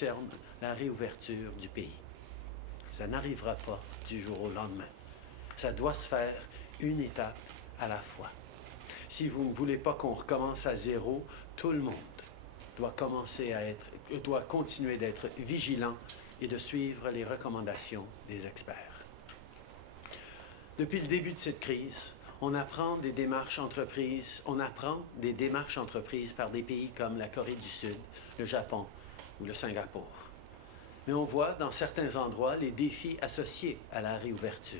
concerne la réouverture du pays. Ça n'arrivera pas du jour au lendemain. Ça doit se faire une étape à la fois. Si vous ne voulez pas qu'on recommence à zéro, tout le monde doit continuer d'être vigilant et de suivre les recommandations des experts. Depuis le début de cette crise, on apprend des démarches entreprises par des pays comme la Corée du Sud, le Japon ou le Singapour. Mais on voit dans certains endroits les défis associés à la réouverture.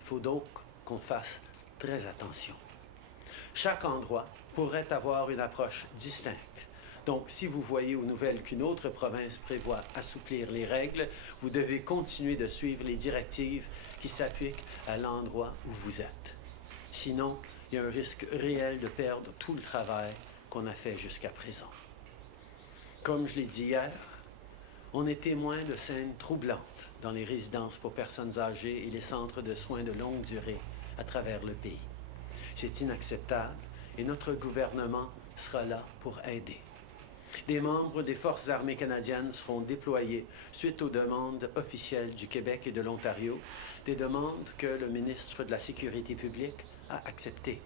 Il faut donc qu'on fasse très attention. Chaque endroit pourrait avoir une approche distincte. Donc, si vous voyez aux nouvelles qu'une autre province prévoit assouplir les règles, vous devez continuer de suivre les directives qui s'appliquent à l'endroit où vous êtes. Sinon, il y a un risque réel de perdre tout le travail qu'on a fait jusqu'à présent. Comme je l'ai dit hier, on est témoin de scènes troublantes dans les résidences pour personnes âgées et les centres de soins de longue durée à travers le pays. C'est inacceptable et notre gouvernement sera là pour aider. Des membres des Forces armées canadiennes seront déployés suite aux demandes officielles du Québec et de l'Ontario, des demandes que le ministre de la Sécurité publique a acceptées.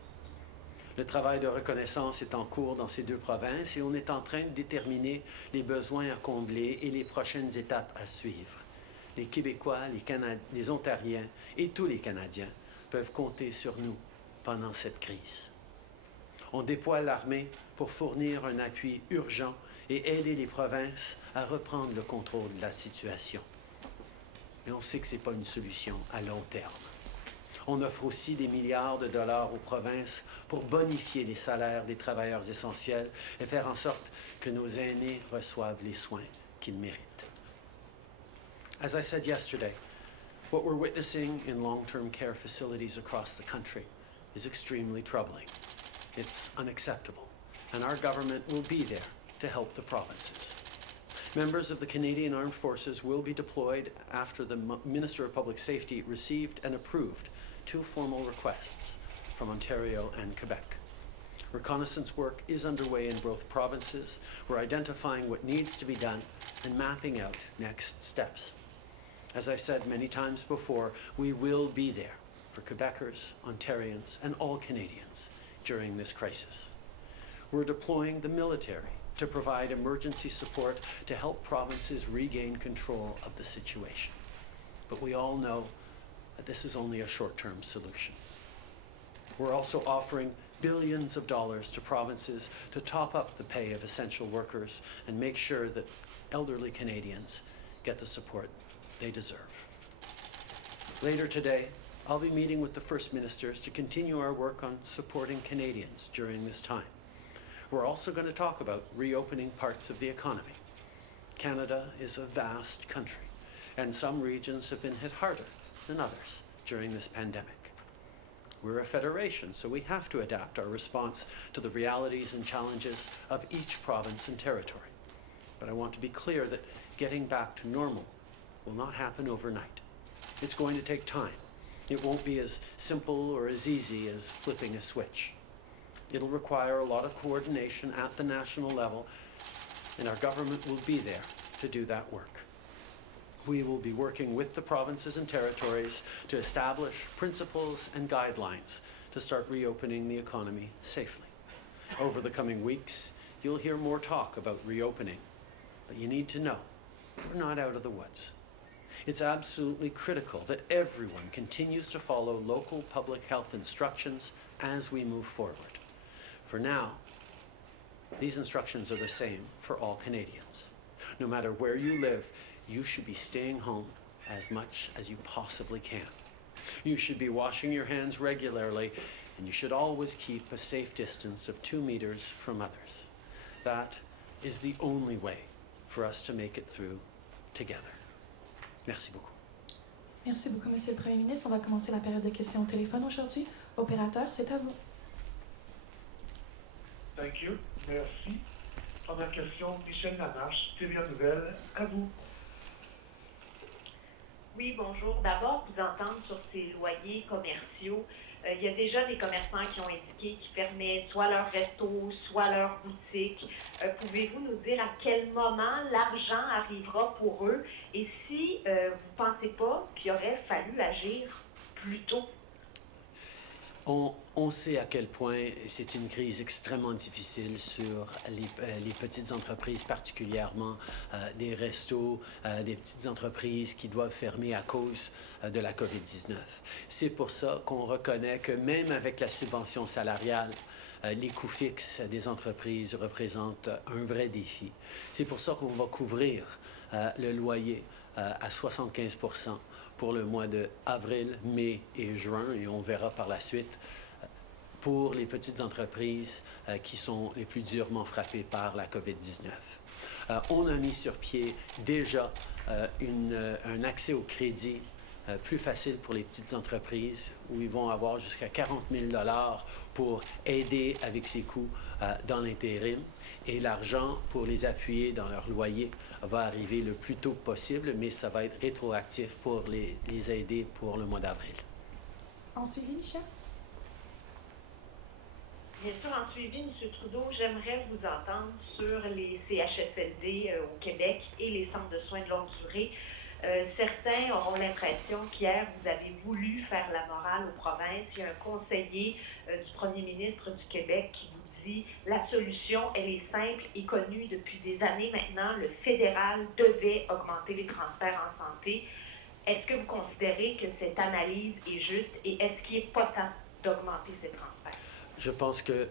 Le travail de reconnaissance est en cours dans ces deux provinces et on est en train de déterminer les besoins à combler et les prochaines étapes à suivre. Les Québécois, les Ontariens et tous les Canadiens peuvent compter sur nous pendant cette crise. On déploie l'armée pour fournir un appui urgent et aider les provinces à reprendre le contrôle de la situation. Mais on sait que ce n'est pas une solution à long terme. On offre aussi des milliards de dollars aux provinces pour bonifier les salaires des travailleurs essentiels et faire en sorte que nos aînés reçoivent les soins qu'ils méritent. As I said yesterday, what we're witnessing in long-term care facilities across the country is extremely troubling. It's unacceptable, and our government will be there to help the provinces. Members of the Canadian Armed Forces will be deployed after the Minister of Public Safety received and approved two formal requests from Ontario and Quebec. Reconnaissance work is underway in both provinces. We're identifying what needs to be done and mapping out next steps. As I've said many times before, we will be there for Quebecers, Ontarians, and all Canadians during this crisis. We're deploying the military to provide emergency support to help provinces regain control of the situation. But we all know that this is only a short-term solution. We're also offering billions of dollars to provinces to top up the pay of essential workers and make sure that elderly Canadians get the support they deserve. Later today, I'll be meeting with the First Ministers to continue our work on supporting Canadians during this time. We're also going to talk about reopening parts of the economy. Canada is a vast country, and some regions have been hit harder than others during this pandemic. We're a federation, so we have to adapt our response to the realities and challenges of each province and territory. But I want to be clear that getting back to normal will not happen overnight. It's going to take time. It won't be as simple or as easy as flipping a switch. It'll require a lot of coordination at the national level, and our government will be there to do that work. We will be working with the provinces and territories to establish principles and guidelines to start reopening the economy safely. Over the coming weeks, you'll hear more talk about reopening, but you need to know we're not out of the woods. It's absolutely critical that everyone continues to follow local public health instructions as we move forward. For now, these instructions are the same for all Canadians. No matter where you live, you should be staying home as much as you possibly can. You should be washing your hands regularly, and you should always keep a safe distance of 2 meters from others. That is the only way for us to make it through together. Merci beaucoup. Merci beaucoup, Monsieur le Premier ministre. On va commencer la période de questions au téléphone aujourd'hui. Opérateur, c'est à vous. Thank you. Merci. Première question, Michel Lanache, TVA Nouvelle, à vous. Oui, bonjour. D'abord, vous entendre sur ces loyers commerciaux Il y a déjà des commerçants qui ont indiqué qu'ils fermaient soit leur resto, soit leur boutique. Pouvez-vous nous dire à quel moment l'argent arrivera pour eux et si vous ne pensez pas qu'il aurait fallu agir plus tôt? On sait à quel point c'est une crise extrêmement difficile sur les petites entreprises, particulièrement des restos, des petites entreprises qui doivent fermer à cause de la COVID-19. C'est pour ça qu'on reconnaît que même avec la subvention salariale, les coûts fixes des entreprises représentent un vrai défi. C'est pour ça qu'on va couvrir le loyer à 75% pour le mois d'avril, mai et juin, et on verra par la suite pour les petites entreprises qui sont les plus durement frappées par la COVID-19. On a mis sur pied déjà un accès au crédit plus facile pour les petites entreprises où ils vont avoir jusqu'à 40 000 $ pour aider avec ces coûts dans l'intérim. Et l'argent pour les appuyer dans leur loyer va arriver le plus tôt possible, mais ça va être rétroactif pour les aider pour le mois d'avril. En suivi, Michel? Bien sûr, en suivi, M. Trudeau, j'aimerais vous entendre sur les CHSLD au Québec et les centres de soins de longue durée. Certains auront l'impression qu'hier, vous avez voulu faire la morale aux provinces. Il y a un conseiller du premier ministre du Québec qui vous dit « La solution, elle est simple et connue depuis des années maintenant. Le fédéral devait augmenter les transferts en santé. » Est-ce que vous considérez que cette analyse est juste et est-ce qu'il n'est pas temps d'augmenter ces transferts? Je pense que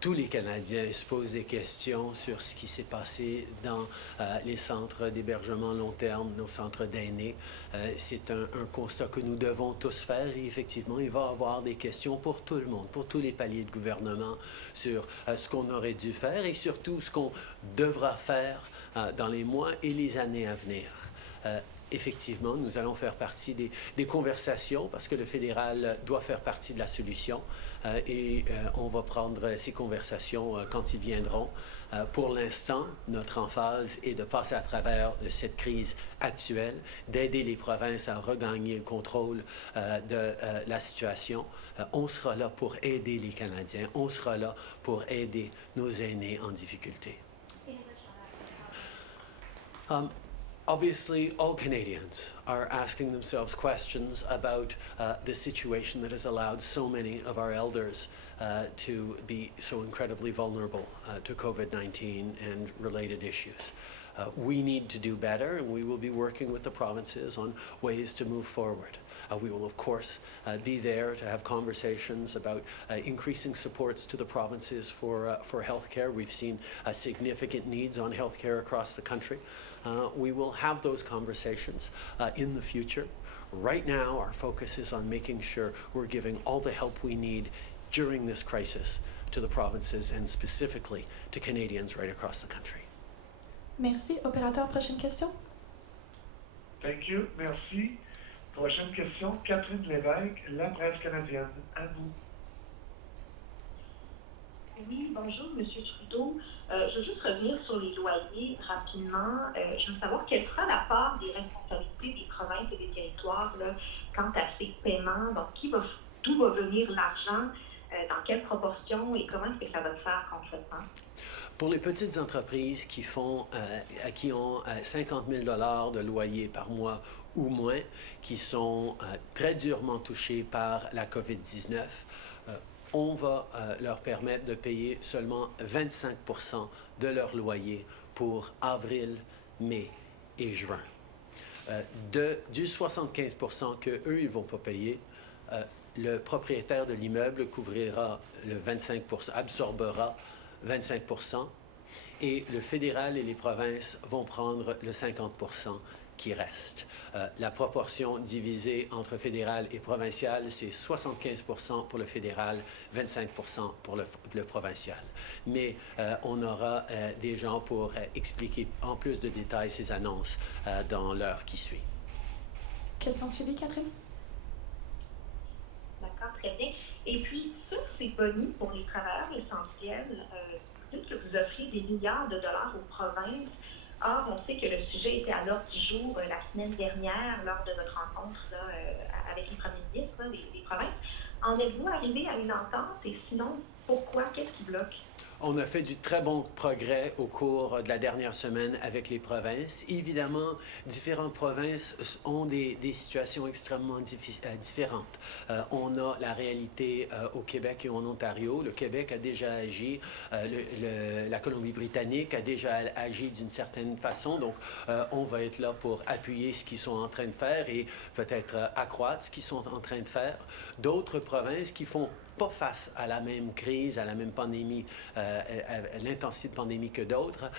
tous les Canadiens se posent des questions sur ce qui s'est passé dans les centres d'hébergement long terme, nos centres d'aînés. C'est un constat que nous devons tous faire et effectivement, il va y avoir des questions pour tout le monde, pour tous les paliers de gouvernement sur ce qu'on aurait dû faire et surtout ce qu'on devra faire dans les mois et les années à venir. Effectivement, nous allons faire partie des conversations parce que le fédéral doit faire partie de la solution et on va prendre ces conversations quand ils viendront. Pour l'instant, notre emphase est de passer à travers cette crise actuelle, d'aider les provinces à regagner le contrôle de la situation. On sera là pour aider les Canadiens, on sera là pour aider nos aînés en difficulté. Obviously, all Canadians are asking themselves questions about the situation that has allowed so many of our elders to be so incredibly vulnerable to COVID-19 and related issues. We need to do better, and we will be working with the provinces on ways to move forward. We will, of course, be there to have conversations about increasing supports to the provinces for healthcare. We've seen significant needs on healthcare across the country. We will have those conversations in the future. Right now, our focus is on making sure we're giving all the help we need during this crisis to the provinces and specifically to Canadians right across the country. Merci. Opérateur, prochaine question. Thank you. Merci. Prochaine question, Catherine Lévesque, La Presse canadienne. À vous. Oui, bonjour, M. Trudeau. Je veux juste revenir sur les loyers rapidement. Je veux savoir quelle sera la part des responsabilités des provinces et des territoires là, quant à ces paiements. Donc, d'où va venir l'argent, dans quelle proportion et comment est-ce que ça va se faire concrètement? Pour les petites entreprises qui ont 50 000 $ de loyer par mois ou moins, qui sont très durement touchés par la COVID-19, on va leur permettre de payer seulement 25 % de leur loyer pour avril, mai et juin. Du 75 % qu'eux, ils ne vont pas payer, le propriétaire de l'immeuble couvrira le 25 %, absorbera 25 % et le fédéral et les provinces vont prendre le 50 % qui reste. La proportion divisée entre fédéral et provincial, c'est 75 % pour le fédéral, 25 % pour le provincial. Mais on aura des gens pour expliquer en plus de détails ces annonces dans l'heure qui suit. Question suivie, Catherine? D'accord, très bien. Et puis, sur ces bonus pour les travailleurs essentiels, vous dites que vous offrez des milliards de dollars aux provinces. Or, on sait que le sujet était à l'ordre du jour la semaine dernière lors de votre rencontre là, avec les premiers ministres, les provinces. En êtes-vous arrivé à une entente et sinon, pourquoi? Qu'est-ce qui bloque? On a fait du très bon progrès au cours de la dernière semaine avec les provinces. Évidemment, différentes provinces ont des situations extrêmement différentes. On a la réalité au Québec et en Ontario. Le Québec a déjà agi, la Colombie-Britannique a déjà agi d'une certaine façon. Donc, on va être là pour appuyer ce qu'ils sont en train de faire et peut-être accroître ce qu'ils sont en train de faire. D'autres provinces qui font pas face à la même crise, à la même pandémie, à l'intensité de pandémie que d'autres,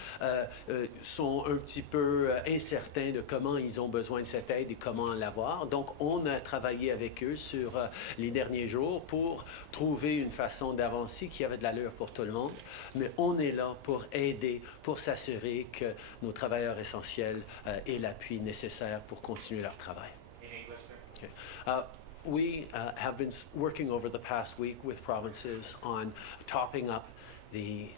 sont un petit peu incertains de comment ils ont besoin de cette aide et comment l'avoir. Donc, on a travaillé avec eux sur les derniers jours pour trouver une façon d'avancer qui avait de l'allure pour tout le monde. Mais on est là pour aider, pour s'assurer que nos travailleurs essentiels aient l'appui nécessaire pour continuer leur travail. Okay. We have been working over the past week with provinces on topping up the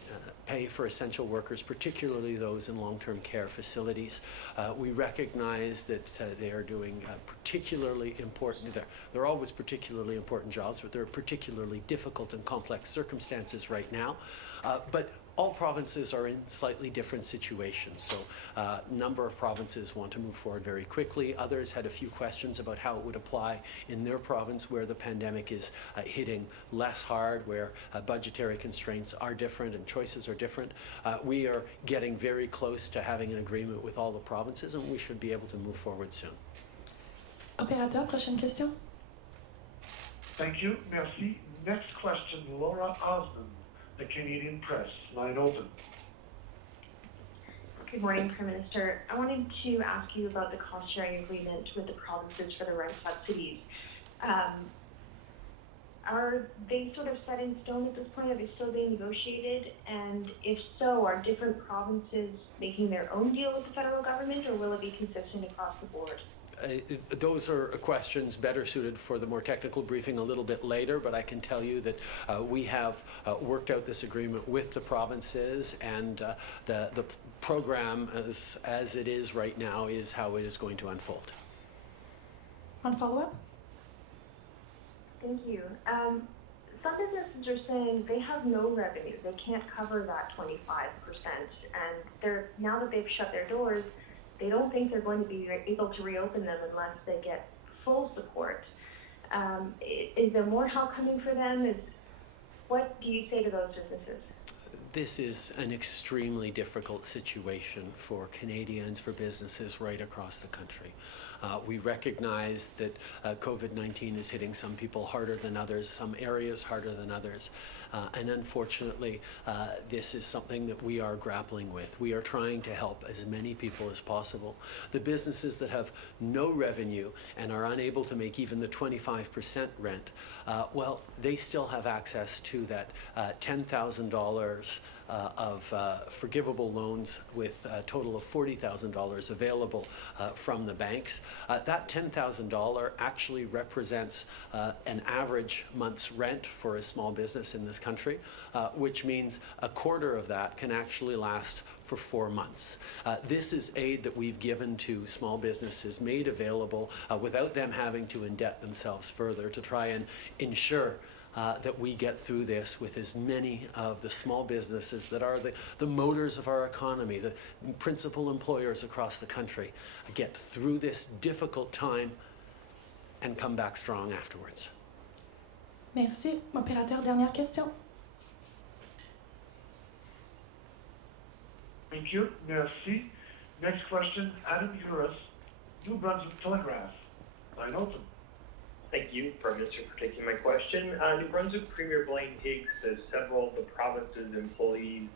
pay for essential workers, particularly those in long-term care facilities. We recognize that they are doing particularly important, they're always particularly important jobs, but they're particularly difficult and complex circumstances right now. But all provinces are in slightly different situations. So a number of provinces want to move forward very quickly. Others had a few questions about how it would apply in their province where the pandemic is hitting less hard, where budgetary constraints are different and choices are different. We are getting very close to having an agreement with all the provinces, and we should be able to move forward soon. Opérateur, prochaine question. Thank you. Merci. Next question, Laura Osmond, the Canadian Press. Line open. Good morning, Prime Minister. I wanted to ask you about the cost-sharing agreement with the provinces for the rent subsidies. Are they sort of set in stone at this point? Are they still being negotiated? And if so, are different provinces making their own deal with the federal government, or will it be consistent across the board? Those are questions better suited for the more technical briefing a little bit later, but I can tell you that we have worked out this agreement with the provinces, and the program as it is right now is how it is going to unfold. On follow-up? Thank you. Some businesses are saying they have no revenue. They can't cover that 25%. And now that they've shut their doors, they don't think they're going to be able to reopen them unless they get full support. Is there more help coming for them? What do you say to those businesses? This is an extremely difficult situation for Canadians, for businesses right across the country. We recognize that COVID-19 is hitting some people harder than others, some areas harder than others. And unfortunately, this is something that we are grappling with. We are trying to help as many people as possible. The businesses that have no revenue and are unable to make even the 25% rent, well, they still have access to that $10,000 of forgivable loans with a total of $40,000 available from the banks. That $10,000 actually represents an average month's rent for a small business in this country, which means a quarter of that can actually last for 4 months. This is aid that we've given to small businesses, made available without them having to indebt themselves further, to try and ensure that we get through this with as many of the small businesses that are the motors of our economy, the principal employers across the country, get through this difficult time and come back strong afterwards. Merci. Opérateur, dernière question. Thank you. Merci. Next question, Adam Uris, New Brunswick Telegraph. Line open. Thank you, Prime Minister, for taking my question. New Brunswick Premier Blaine Higgs says several of the province's employers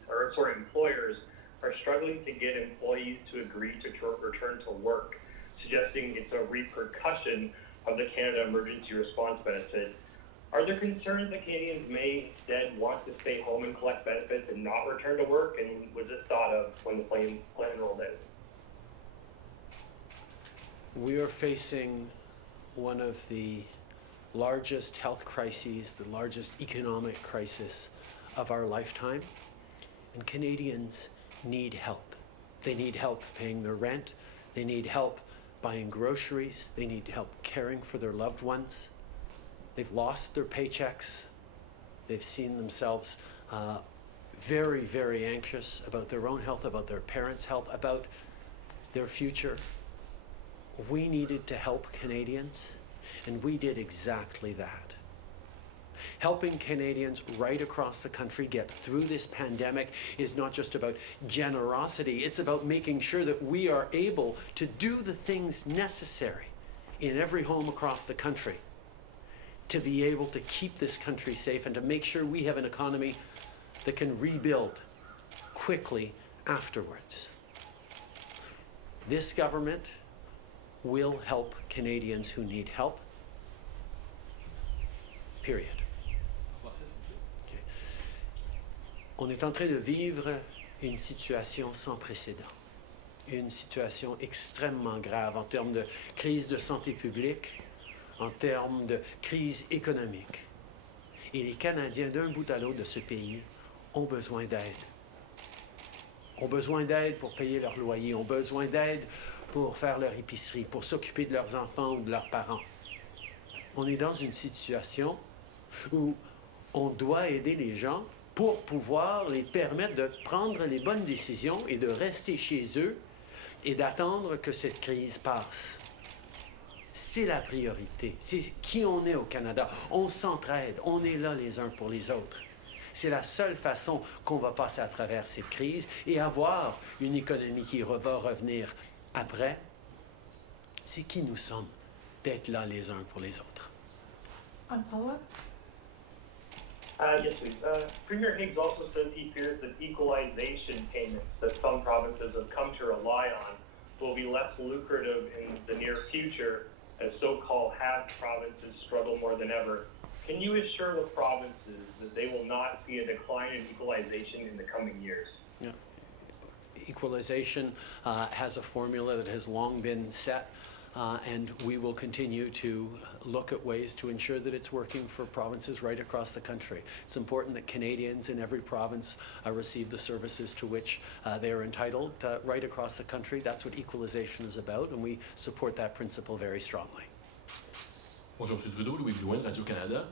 are struggling to get employees to agree to return to work, suggesting it's a repercussion of the Canada Emergency Response Benefit. Are there concerns that Canadians may instead want to stay home and collect benefits and not return to work? And was this thought of when the plan rolled out? We are facing one of the largest health crises, the largest economic crisis of our lifetime, and Canadians need help. They need help paying their rent, they need help buying groceries, they need help caring for their loved ones, They've lost their paychecks. They've seen themselves very, very anxious about their own health, about their parents' health, about their future. We needed to help Canadians, and we did exactly that. Helping Canadians right across the country get through this pandemic is not just about generosity, it's about making sure that we are able to do the things necessary in every home across the country to be able to keep this country safe and to make sure we have an economy that can rebuild quickly afterwards. This government will help Canadians who need help, period. Okay. On est en train de vivre une situation sans précédent, une situation extrêmement grave en termes de crise de santé publique, en termes de crise économique. Et les Canadiens d'un bout à l'autre de ce pays ont besoin d'aide. Ont besoin d'aide pour payer leur loyer, ont besoin d'aide pour faire leur épicerie, pour s'occuper de leurs enfants ou de leurs parents. On est dans une situation où on doit aider les gens pour pouvoir les permettre de prendre les bonnes décisions et de rester chez eux et d'attendre que cette crise passe. C'est la priorité. C'est qui on est au Canada. On s'entraide. On est là les uns pour les autres. C'est la seule façon qu'on va passer à travers cette crise et avoir une économie qui va revenir après. C'est qui nous sommes d'être là les uns pour les autres. On follow-up? Yes, please. Premier Higgs also says he fears that equalization payments that some provinces have come to rely on will be less lucrative in the near future as so-called have provinces struggle more than ever. Can you assure the provinces that they will not see a decline in equalization in the coming years? Yeah. Equalization has a formula that has long been set, and we will continue to look at ways to ensure that it's working for provinces right across the country. It's important that Canadians in every province receive the services to which they are entitled right across the country. That's what equalization is about, and we support that principle very strongly. Bonjour, M. Trudeau, Louis Blouin de Radio-Canada.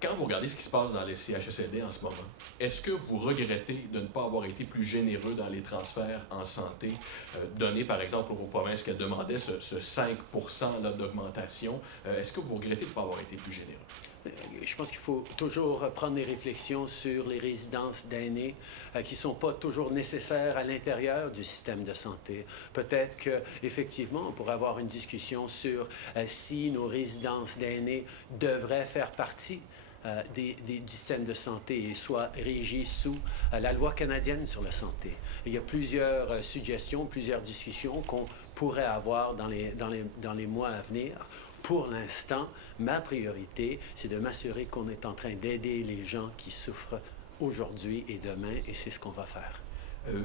Quand vous regardez ce qui se passe dans les CHSLD en ce moment, est-ce que vous regrettez de ne pas avoir été plus généreux dans les transferts en santé, donnés par exemple aux provinces qu'elles demandaient ce 5% là, d'augmentation? Est-ce que vous regrettez de ne pas avoir été plus généreux? Je pense qu'il faut toujours prendre des réflexions sur les résidences d'aînés qui ne sont pas toujours nécessaires à l'intérieur du système de santé. Peut-être qu'effectivement, on pourrait avoir une discussion sur si nos résidences d'aînés devraient faire partie du système de les soit régies sous la loi canadienne sur la santé. Il y a plusieurs suggestions, plusieurs discussions qu'on pourrait avoir dans les mois à venir. Pour l'instant, ma priorité, c'est de m'assurer qu'on est en train d'aider les gens qui souffrent aujourd'hui et demain, et c'est ce qu'on va faire.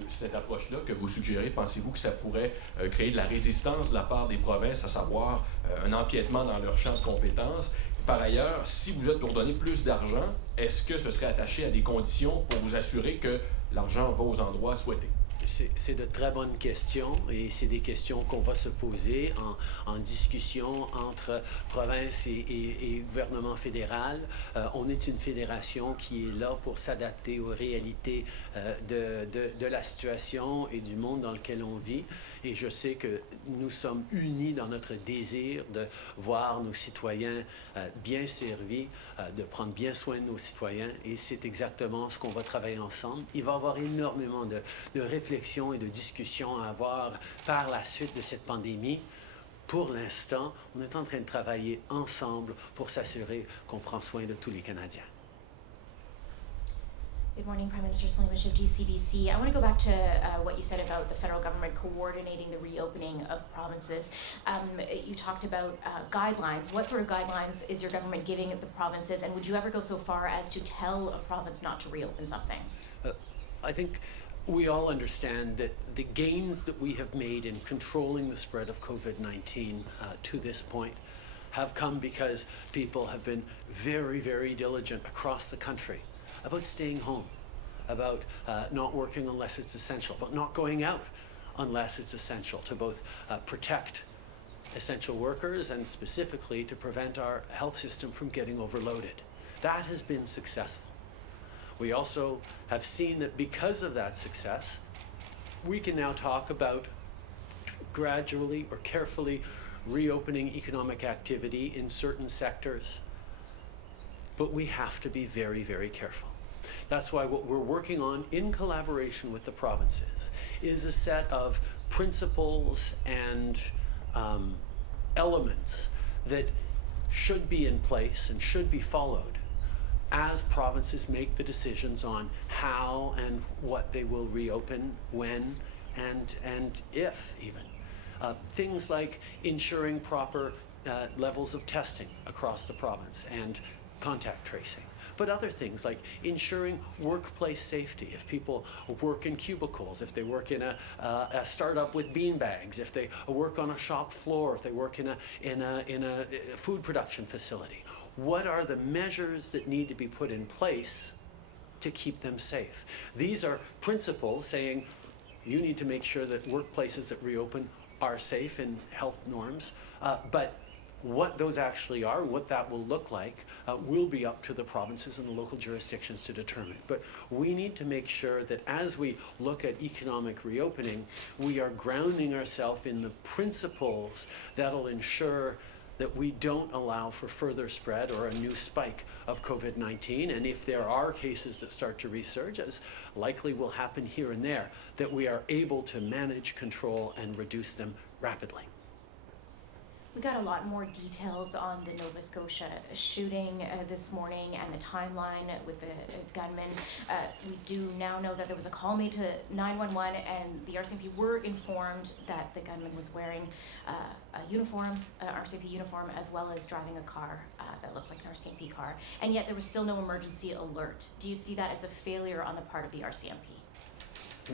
Cette approche-là que vous suggérez, pensez-vous que ça pourrait créer de la résistance de la part des provinces, à savoir un empiètement dans leur champ de compétences? Par ailleurs, si vous êtes pour donner plus d'argent, est-ce que ce serait attaché à des conditions pour vous assurer que l'argent va aux endroits souhaités? C'est de très bonnes questions et c'est des questions qu'on va se poser en discussion entre province et gouvernement fédéral. On est une fédération qui est là pour s'adapter aux réalités de la situation et du monde dans lequel on vit. Et je sais que nous sommes unis dans notre désir de voir nos citoyens bien servis, de prendre bien soin de nos citoyens. Et c'est exactement ce qu'on va travailler ensemble. Il va y avoir énormément de réflexion et de discussions à avoir par la suite de cette pandémie. Pour l'instant, on est en train de travailler ensemble pour s'assurer qu'on prend soin de tous les Canadiens. Good morning, Prime Minister Slimish of DCBC. I want to go back to what you said about the federal government coordinating the reopening of provinces. You talked about guidelines. What sort of guidelines is your government giving the provinces, and would you ever go so far as to tell a province not to reopen something? I think we all understand that the gains that we have made in controlling the spread of COVID-19 to this point have come because people have been very, very diligent across the country about staying home, about not working unless it's essential, about not going out unless it's essential, to both protect essential workers and specifically to prevent our health system from getting overloaded. That has been successful. We also have seen that because of that success, we can now talk about gradually or carefully reopening economic activity in certain sectors. But we have to be very, very careful. That's why what we're working on in collaboration with the provinces is a set of principles and elements that should be in place and should be followed as provinces make the decisions on how and what they will reopen, when, and if even. Things like ensuring proper levels of testing across the province and contact tracing. But other things like ensuring workplace safety. If people work in cubicles, if they work in a startup with beanbags, if they work on a shop floor, if they work in a food production facility. What are the measures that need to be put in place to keep them safe? These are principles saying you need to make sure that workplaces that reopen are safe in health norms, but what those actually are, what that will look like, will be up to the provinces and the local jurisdictions to determine. But we need to make sure that as we look at economic reopening, we are grounding ourselves in the principles that'll ensure that we don't allow for further spread or a new spike of COVID-19. And if there are cases that start to resurge, as likely will happen here and there, that we are able to manage, control, and reduce them rapidly. We got a lot more details on the Nova Scotia shooting this morning and the timeline with the gunman. We do now know that there was a call made to 911 and the RCMP were informed that the gunman was wearing a uniform, RCMP uniform, as well as driving a car that looked like an RCMP car. And yet there was still no emergency alert. Do you see that as a failure on the part of the RCMP?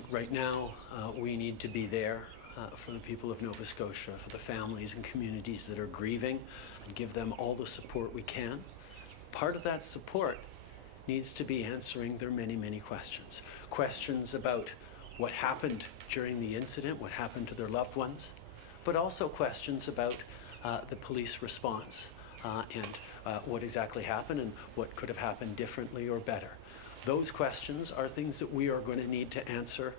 Right now, we need to be there for the people of Nova Scotia, for the families and communities that are grieving, and give them all the support we can. Part of that support needs to be answering their many, many questions. Questions about what happened during the incident, what happened to their loved ones, but also questions about the police response and what exactly happened and what could have happened differently or better. Those questions are things that we are going to need to answer,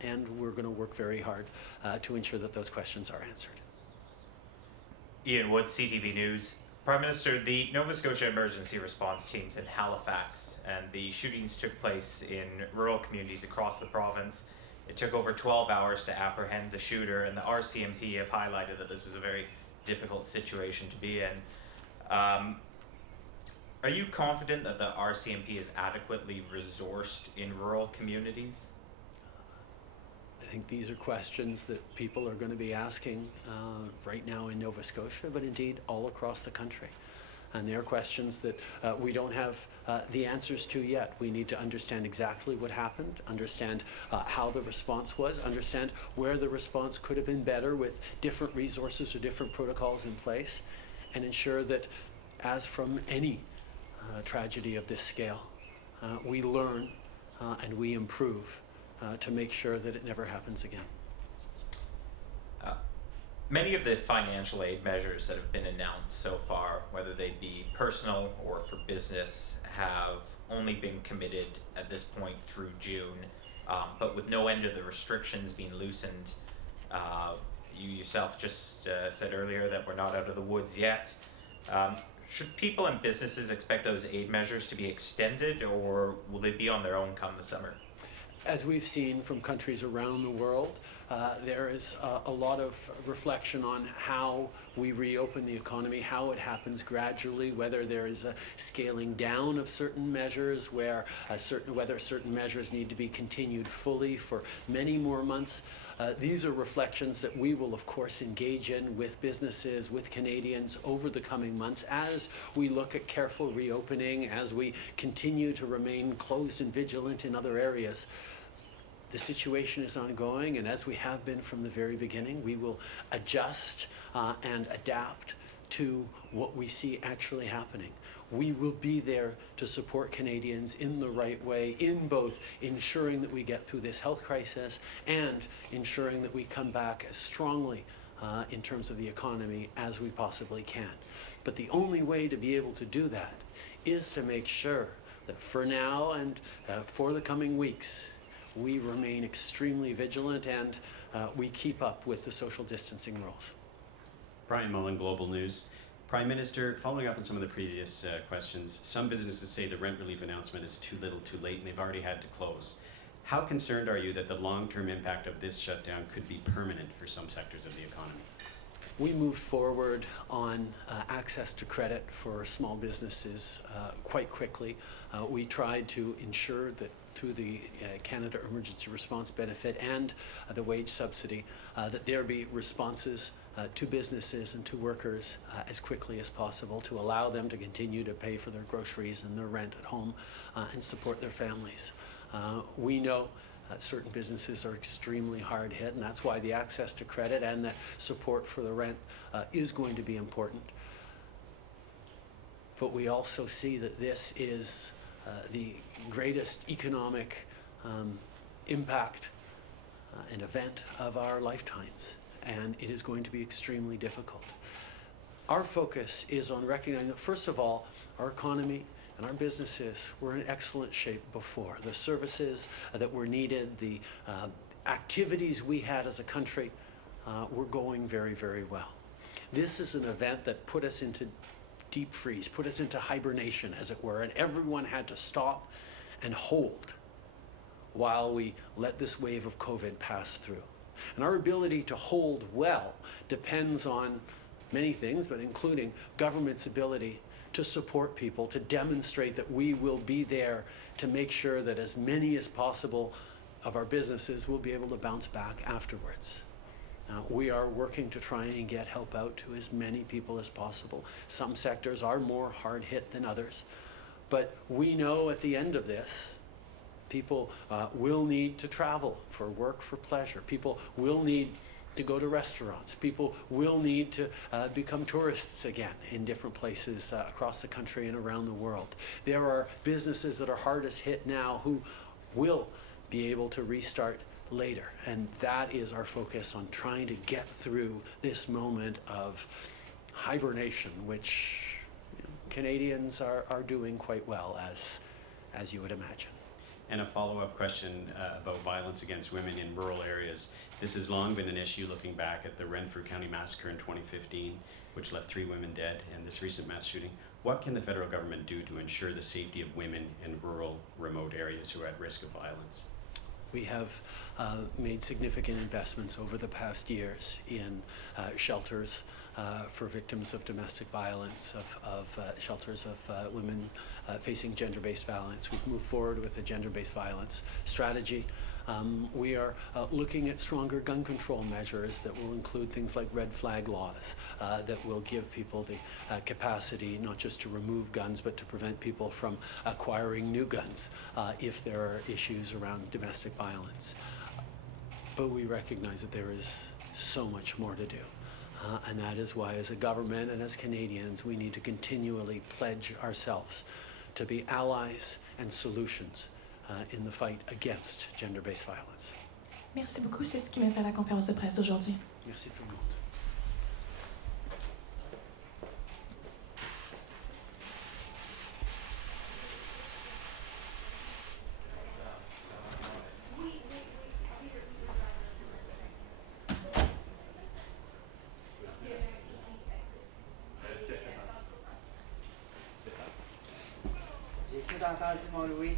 and we're going to work very hard to ensure that those questions are answered. Ian Wood, CTV News. Prime Minister, the Nova Scotia emergency response teams in Halifax and the shootings took place in rural communities across the province. It took over 12 hours to apprehend the shooter, and the RCMP have highlighted that this was a very difficult situation to be in. Are you confident that the RCMP is adequately resourced in rural communities? I think these are questions that people are going to be asking right now in Nova Scotia, but indeed all across the country. And they are questions that we don't have the answers to yet. We need to understand exactly what happened, understand how the response was, understand where the response could have been better with different resources or different protocols in place, and ensure that, as from any tragedy of this scale, we learn and we improve to make sure that it never happens again. Many of the financial aid measures that have been announced so far, whether they be personal or for business, have only been committed at this point through June, but with no end of the restrictions being loosened. You yourself just said earlier that we're not out of the woods yet. Should people and businesses expect those aid measures to be extended, or will they be on their own come the summer? As we've seen from countries around the world, there is a lot of reflection on how we reopen the economy, how it happens gradually, whether there is a scaling down of certain measures, whether certain measures need to be continued fully for many more months. These are reflections that we will, of course, engage in with businesses, with Canadians over the coming months as we look at careful reopening, as we continue to remain closed and vigilant in other areas. The situation is ongoing, and as we have been from the very beginning, we will adjust and adapt to what we see actually happening. We will be there to support Canadians in the right way, in both ensuring that we get through this health crisis and ensuring that we come back as strongly in terms of the economy as we possibly can. But the only way to be able to do that is to make sure that for now and for the coming weeks, we remain extremely vigilant and we keep up with the social distancing rules. Brian Mullen, Global News. Prime Minister, following up on some of the previous questions, some businesses say the rent relief announcement is too little too late and they've already had to close. How concerned are you that the long-term impact of this shutdown could be permanent for some sectors of the economy? We moved forward on access to credit for small businesses quite quickly. We tried to ensure that through the Canada Emergency Response Benefit and the wage subsidy, that there be responses to businesses and to workers as quickly as possible to allow them to continue to pay for their groceries and their rent at home and support their families. We know certain businesses are extremely hard hit, and that's why the access to credit and the support for the rent is going to be important. But we also see that this is the greatest economic impact and event of our lifetimes, and it is going to be extremely difficult. Our focus is on recognizing that, first of all, our economy and our businesses were in excellent shape before. The services that were needed, the activities we had as a country were going very, very well. This is an event that put us into deep freeze, put us into hibernation, as it were, and everyone had to stop and hold while we let this wave of COVID pass through. And our ability to hold well depends on many things, but including government's ability to support people, to demonstrate that we will be there to make sure that as many as possible of our businesses will be able to bounce back afterwards. We are working to try and get help out to as many people as possible. Some sectors are more hard hit than others, but we know at the end of this, people will need to travel for work, for pleasure. People will need to go to restaurants. People will need to become tourists again in different places across the country and around the world. There are businesses that are hardest hit now who will be able to restart later, and that is our focus on trying to get through this moment of hibernation, which Canadians are doing quite well, as you would imagine. And a follow-up question about violence against women in rural areas. This has long been an issue looking back at the Renfrew County massacre in 2015, which left 3 women dead, and this recent mass shooting. What can the federal government do to ensure the safety of women in rural, remote areas who are at risk of violence? We have made significant investments over the past years in shelters for victims of domestic violence, of shelters of women facing gender-based violence. We've moved forward with a gender-based violence strategy. We are looking at stronger gun control measures that will include things like red flag laws that will give people the capacity not just to remove guns but to prevent people from acquiring new guns if there are issues around domestic violence. But we recognize that there is so much more to do. And that is why, as a government and as Canadians, we need to continually pledge ourselves to be allies and solutions in the fight against gender-based violence. Merci beaucoup. C'est ce qui m'a fait la conférence de presse aujourd'hui. Merci tout le monde. J'ai tout entendu, mon Louis.